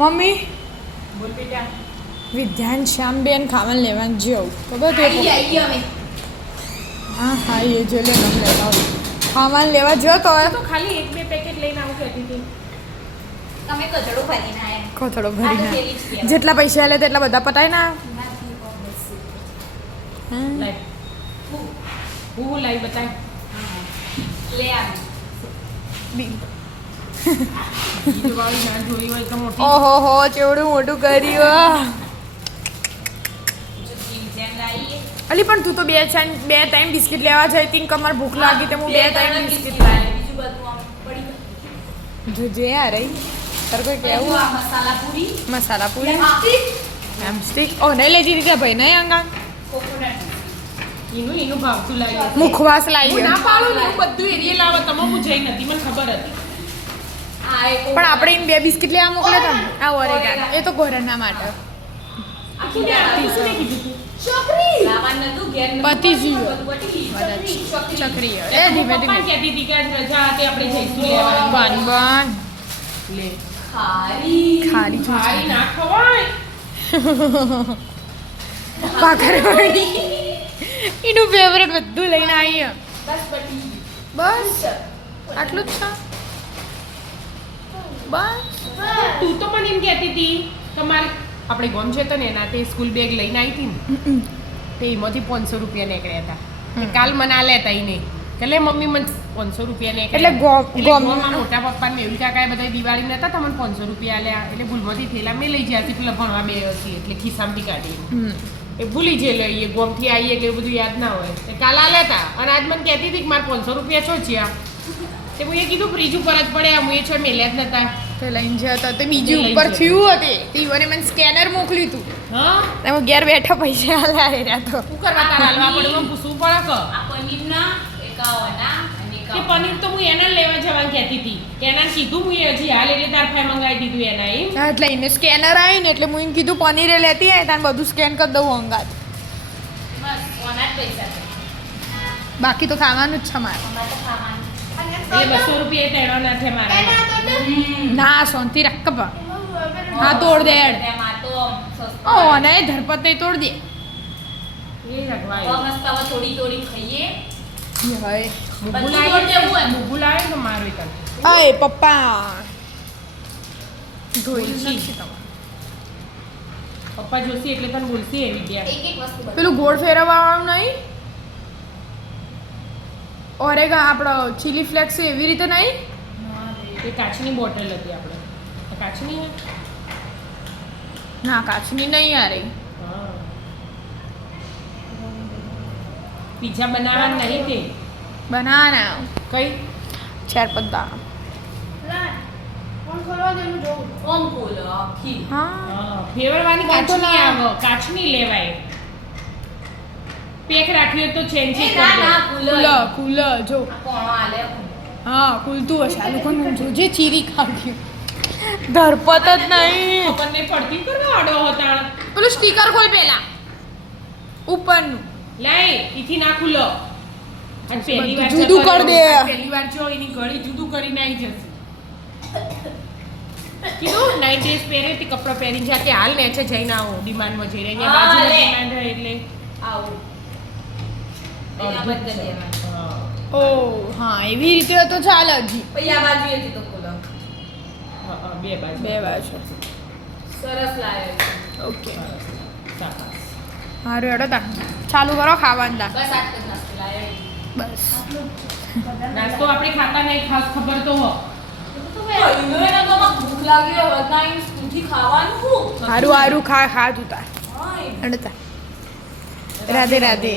Mummy બોલ બેટા. વિદ્યાન શ્યામબેન ખાવાનું લેવાનું જેવું ખબર તે આવી અમે. હા હા એ જો લે મને લેવા ખાવાનું લેવા જો તો તો ખાલી 1-2 પેકેટ લઈને આવું કહેતી હતી. તમે કચડો ભરીને આયા. કોથળો આ તો ભરીને પેલી જ કહેવાય. જેટલા પૈસા લે તેટલા બધા પતાય ના લાઈ. હું લાઈ બતાય. લે આવી. બીજું વાળી ના જોઈ હોય તો મોટી. ઓહો હો ચેવડું મોટું કર્યું જો જીમ જેમ લાવીએ. અલી પણ તું તો બે ટાઈમ બિસ્કિટ લેવા જઈ તી કમર ભૂખ લાગી તો હું બે ટાઈમ બિસ્કિટ લાવી. બીજું બધું આમ પડી ગયું. જોજે યાર રહી તાર કોઈ કેવું કેવું આ મસાલા પૂરી. મસાલા પૂરી આપી એમ સ્ટીક ઓ નહીં લઈ જઈ ભાઈ નહીં અંગા કોકોનટ. એનું ભાવતું લાવી. મુખવાસ હું લાવી ના પાડું ને હું બધું એરિયે લાવો તમે હું જઈ નથી મને ખબર હતી. આ એક પણ આપણે એને બે બિસ્કિટ લેવા મોકલે તો આ ઓરેગાન એ તો ગોરણના માટે આખી ને આપી શું કીધું તું? છોકરી લાવવાનું નતું ઘેર નતું. પતી ગયું. બધું પતી ગયું. છોકરી. ચકરી એ એ ધીમે પપ્પા ધીમે કહેતી હતી કે આજ રજા હતી આપણે જઈશું લેવા. બન બન લે. ખારી. ખારી ખાઈ ના ખવાય. પાકરવાડી એનું ફેવરેટ બધું લઈને આવીએ બસ પતી ગયું. બસ આટલું જ છે બસ તું તો પણ એમ કહેતી હતી તમારે આપણે ગોમ છે તો ને એના તે સ્કૂલ બેગ લઈને આવી હતી ને તે એમાંથી 500 રૂપિયા નીકળ્યા હતા તે કાલ મને આ લેતા ઈ નહીં એટલે મમ્મી મને 500 રૂપિયા નીકળ્યા એટલે ગોમમાં મોટા પપ્પા ને મેવી કાકાએ બધા દિવાળી નતા તમને 500 રૂપિયા આલ્યા એટલે ભૂલમાંથી થેલા મેં લઈ જ્યાંથી પેલા ભણવા બે હતી એટલે ખિસ્સામાંથી કાઢી એ ભૂલી જઈએ ગોમથી આવીએ એટલે એવું બધું યાદ ના હોય તે કાલ આ લેતા અને આજ મને કહેતી હતી કે મારે 500 રૂપિયા છો જ્યાં તે હું એ કીધું ફ્રીજ ઉપર જ પડ્યા હું એ છો મેલ્યા જ નતા તે લઈને જતો તો બીજી ઉપર થયું હતી તે મને સ્કેનર મોકલ્યું હતું હા તમે ઘેર બેઠા પૈસા આલ્યા રહ્યા તો શું કરવા તારે હાલવા પડે મને પૂછવું પડે કે આ પનીરના 51 અને કે પનીર તો હું એના લેવા જવાનું કહેતી હતી કે એના કીધું હું હજી હાલ એટલે તાર ફાઈ મંગાવી દીધું એના એમ હા, એટલે એને સ્કેનર આવ્યું ને એટલે હું એને કીધું પનીરે લેતી આવે તાને બધું સ્કેન કરી દઉં અંગાત બસ ઓના જ પૈસા છે. બાકી તો ખાવાનું જ છે મારે અમારે તો ખાવાનું. એ 200 રૂપિયા તેડો ના છે મારા ના શાંતિ રાખ કપા હા તોડ દે હેડ. તેમાં તો સસ્તું. ઓ ને ધરપત નહીં તોડ દે એ રગવાય હવે મસ્ત હવે થોડી થોડી ખાઈએ. હાય બધું તોડ દેવું હોય. બુબુ લાવે તો મારું તને અય પપ્પા ધોઈ બોલશી. નાખી તમારે. પપ્પા જોશી એટલે તને બોલશી એવી ગયા એક એક વસ્તુ બતાવો. પેલું ગોળ ફેરવવાનું નહીં ઓરેગા આપણો ચીલી ફ્લેક્સ એવી રીતે નહીં એ કાચની બોટલ હતી આપણે આ કાચની હે? ના કાચની નહીં યાર એ હા પીઝા બનાવવા નહીં તે બનાના કઈ ચાર પત્તા ઓમ ખોલો આખી. હા ફેવરવાની કાચની કાચની આવે કાચની લેવાય પેક રાખવી હોય તો ચેન્જ એ ના ના ખુલો. ખુલ્લ જો આ કોણો આલે. હા ખુલતું હશે આ લોકોનું જોજે ચીરી ખાવ્યું ધરપત જ નહીં ખબર નહીં પડતી કરવા આડો હતા પેલું સ્ટીકર ખોલ પેલા ઉપરનું લાય ઈથી ના ખુલ્લો અને પહેલી વાર જુદું જતો કર દે. રહ્યો. પહેલી વાર જો એની ઘડી જુદું કરીને આવી જશે કીધું નાઇટ ડ્રેસ પહેરે તે કપડાં પહેરી જા કે હાલ ને છે જઈને આવો ડિમાન્ડમાં જઈ રહ્યા હા, બાજુ લે. ડિમાન્ડ હોય એટલે આવું. એના અડધું જ બદલે છે. એમાં. હા. ઓ હા એવી રીતે તો ચાલે હજી પછી આ બાજુએથી તો ખોલો. હા, હા, બે બાજુ બે બાજુ સરસ લાગે છે. ઓકે સરસ. શાબાશ. સારું હેડો તા ચાલુ કરો ખાવાનું તા બસ આટલું જ નાસ્તો લાવ્યો. બસ નાસ્તો આપણે ખાતા નહીં ખાસ ખબર તો હો ઇન્દોરના તો આમાં ભૂખ લાગી હોય બધા અહીં સ્કૂલથી ખાવાનું શું? સારું સારું ખા તું તાર હાય. હેડો તા રાધે રાધે